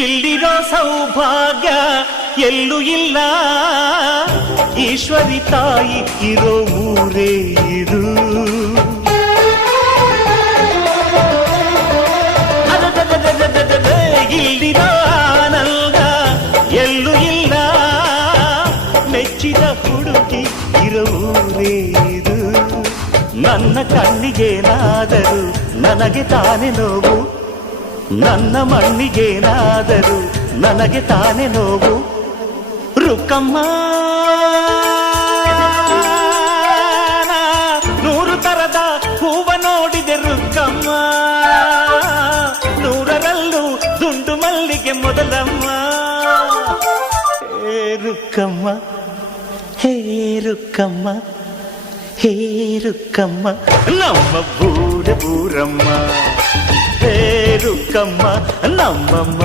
ಇಲ್ಲಿರೋ ಸೌಭಾಗ್ಯ ಎಲ್ಲೂ ಇಲ್ಲ, ಈಶ್ವರಿ ತಾಯಿ ಇರೋ ಊರೇ ಇದು. ಇಲ್ಲಿರೋ ಆನಂದ ಎಲ್ಲೂ ಇಲ್ಲ, ಮೆಚ್ಚಿದ ಹುಡುಗಿ ಇರೋ ಊರೇ ಇದು. ನನ್ನ ಕಣ್ಣಿಗೇನಾದರೂ ನನಗೆ ತಾನೇ ನೋವು, ನನ್ನ ಮಣ್ಣಿಗೇನಾದರೂ ನನಗೆ ತಾನೇ ನೋವು. ರುಕ್ಕಮ್ಮ ನೂರು ತರದ ಹೂವ ನೋಡಿದೆ ರುಕ್ಕಮ್ಮ, ನೂರರಲ್ಲೂ ದುಂಡು ಮಲ್ಲಿಗೆ ಮೊದಲಮ್ಮ. ಹೇ ರುಕ್ಕಮ್ಮ, ಹೇ ರುಕ್ಕಮ್ಮ, ಹೇ ರುಕ್ಕಮ್ಮ, ನಮ್ಮ ಬೂರಮ್ಮ. ಹೇ ರುಕ್ಕಮ್ಮ ನಮ್ಮಮ್ಮ.